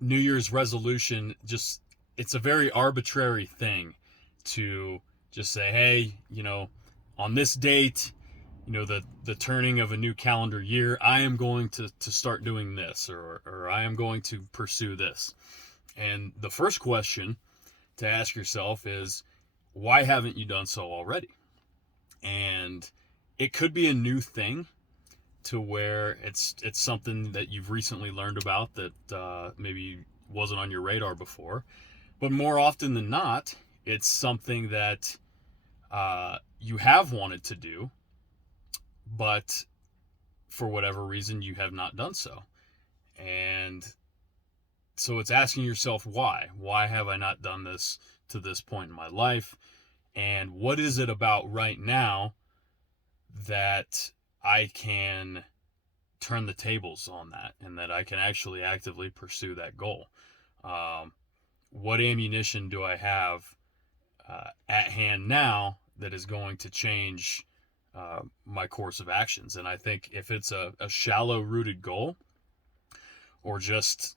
New Year's resolution, just it's a very arbitrary thing to just say, hey, on this date, the turning of a new calendar year, I am going to start doing this, or I am going to pursue this. And the first question to ask yourself is, why haven't you done so already? And it could be a new thing to where it's something that you've recently learned about that maybe wasn't on your radar before. But more often than not, it's something that you have wanted to do, but for whatever reason you have not done so. And so it's asking yourself why. Why have I not done this to this point in my life? And what is it about right now that I can turn the tables on that and that I can actually actively pursue that goal? Um, what ammunition do I have at hand now that is going to change my course of actions? And I think if it's a shallow rooted goal, or just,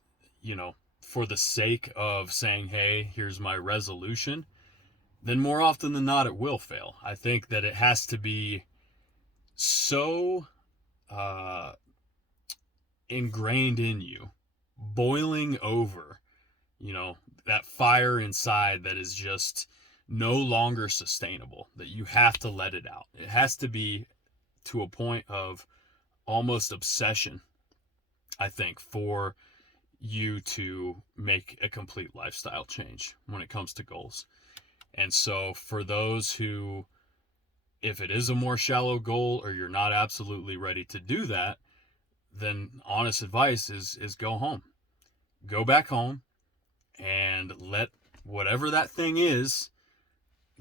for the sake of saying, hey, here's my resolution, then more often than not, it will fail. I think that it has to be so uh, ingrained in you, boiling over, that fire inside that is just no longer sustainable, that you have to let it out. It has to be to a point of almost obsession, I think, for you to make a complete lifestyle change when it comes to goals. And so for those who, if it is a more shallow goal or you're not absolutely ready to do that, then honest advice is go home. Go back home and let whatever that thing is,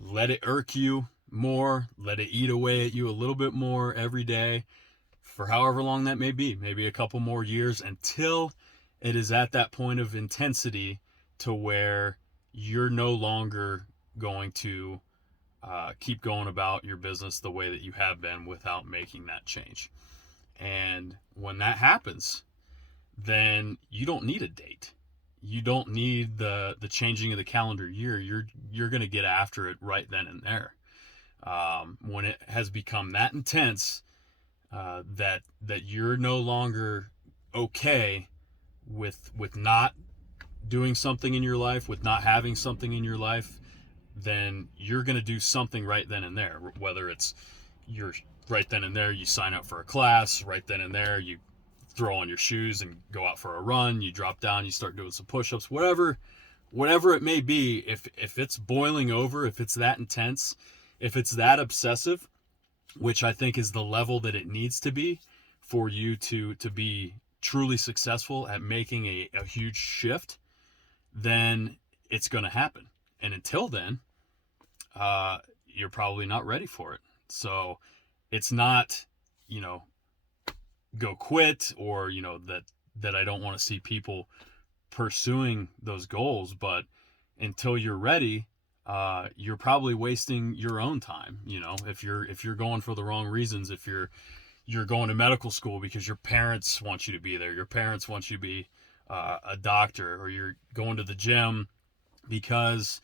let it irk you more, let it eat away at you a little bit more every day for however long that may be, maybe a couple more years, until it is at that point of intensity to where you're no longer going to keep going about your business the way that you have been without making that change. And when that happens, then you don't need a date. You don't need the changing of the calendar year. You're going to get after it right then and there. When it has become that intense, that you're no longer okay with not doing something in your life, with not having something in your life, then you're going to do something right then and there. Whether it's you're right then and there, you sign up for a class, right then and there, you throw on your shoes and go out for a run, you drop down, you start doing some push-ups, whatever it may be. If it's boiling over, if it's that intense, if it's that obsessive, which I think is the level that it needs to be for you to be truly successful at making a huge shift, then it's going to happen. And until then, you're probably not ready for it. So it's not, you know, go quit, or, that I don't want to see people pursuing those goals, but until you're ready, you're probably wasting your own time. If you're going for the wrong reasons, if you're going to medical school because your parents want you to be there, your parents want you to be a doctor, or you're going to the gym because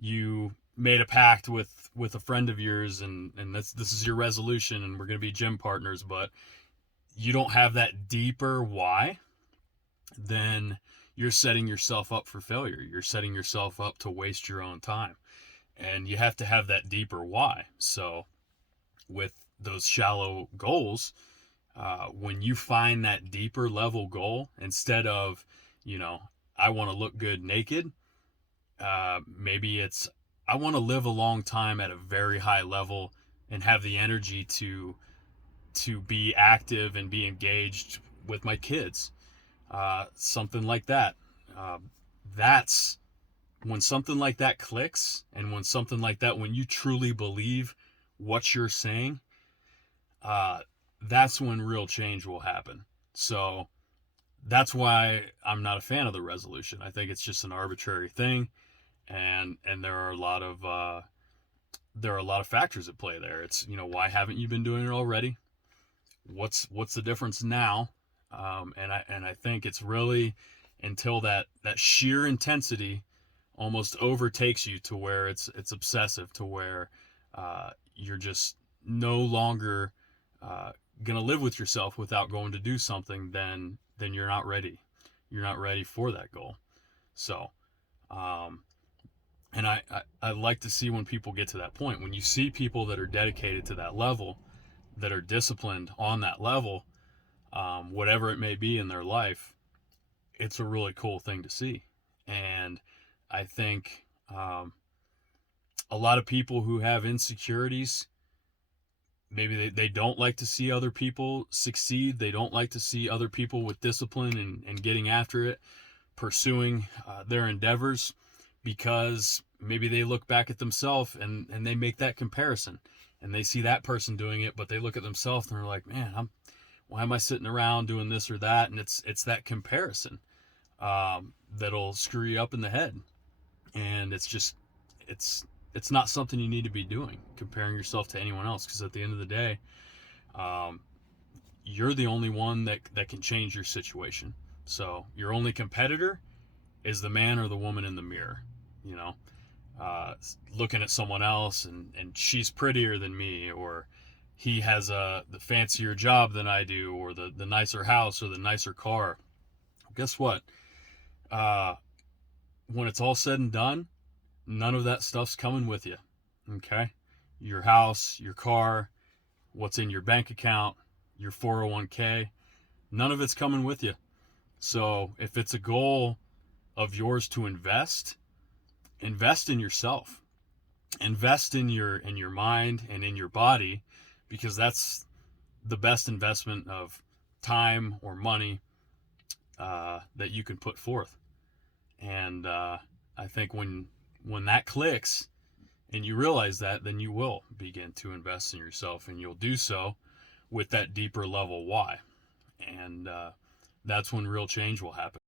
you made a pact with a friend of yours, and this is your resolution, and we're going to be gym partners, but you don't have that deeper why, then you're setting yourself up for failure. You're setting yourself up to waste your own time. And you have to have that deeper why. So with those shallow goals, when you find that deeper level goal, instead of, I want to look good naked, maybe it's, I want to live a long time at a very high level and have the energy to be active and be engaged with my kids. Something like that. Uh, that's when something like that clicks, and when you truly believe what you're saying, uh, that's when real change will happen. So that's why I'm not a fan of the resolution. I think it's just an arbitrary thing, and there are a lot of factors at play there. It's, why haven't you been doing it already? What's the difference now? And I think it's really until that sheer intensity almost overtakes you to where it's obsessive, to where you're just no longer gonna live with yourself without going to do something. Then you're not ready. You're not ready for that goal. So, and I like to see when people get to that point. When you see people that are dedicated to that level, that are disciplined on that level, whatever it may be in their life, it's a really cool thing to see. And I think a lot of people who have insecurities, maybe they don't like to see other people succeed. They don't like to see other people with discipline and getting after it, pursuing their endeavors, because maybe they look back at themselves and they make that comparison and they see that person doing it, but they look at themselves and they're like, man, why am I sitting around doing this or that? And it's that comparison that'll screw you up in the head. And it's not something you need to be doing, comparing yourself to anyone else, because at the end of the day, you're the only one that can change your situation. So your only competitor is the man or the woman in the mirror, you know, looking at someone else and she's prettier than me, or he has the fancier job than I do, or the nicer house or the nicer car. Guess what? When it's all said and done, none of that stuff's coming with you. Okay? Your house, your car, what's in your bank account, your 401k, none of it's coming with you. So if it's a goal of yours to invest in yourself. Invest in your mind and in your body, because that's the best investment of time or money that you can put forth. And I think when that clicks and you realize that, then you will begin to invest in yourself, and you'll do so with that deeper level why. And that's when real change will happen.